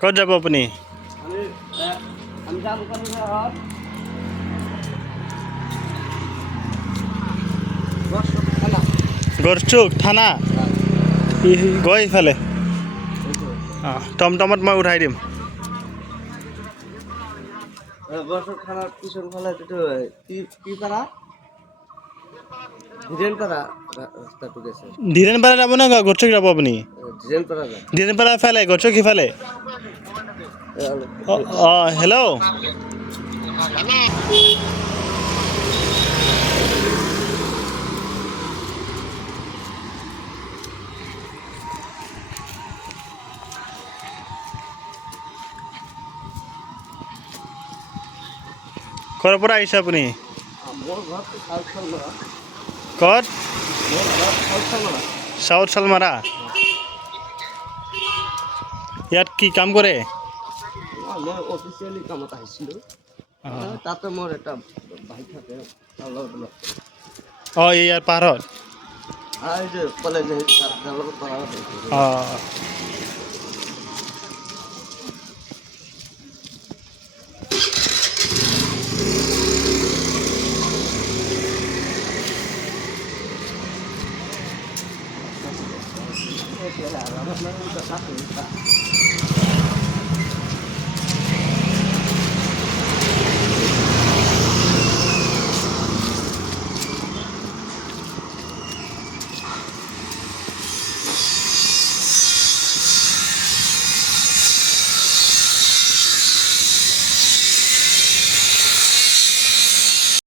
ক'ত যাব আপুনি? গড়চুক থানা গৈ ইফালে অঁ টমটমত মই উঠাই দিম। থানার পিছন ফালে কি পাড়া ধীরেনপাড়া রাস্তাটো গেছে ধীৰেণপাৰা যাব নে গড়চুক যাব আপুনি? ধীৰেনপাড়া যায় ধীৰেণপাৰা ইফালে গড়চুক সিফালে। অঁ হেল্ল' ক'ৰ পৰা আহিছে আপুনি? মোৰ ঘৰ তো শালমাৰা ক'ত? মোৰ ঘৰ শালমাৰা চাউথ শালমাৰা। ইয়াত কি কাম কৰে? মই অফিচিয়েলি কামত আহিছিলোঁ তাতে মোৰ এটা ভাই থাকে তাৰ লগত লগ অঁ ইয়াৰ পাহাৰত। এই যে কলেজ তাৰ লগত পঢ়া অঁ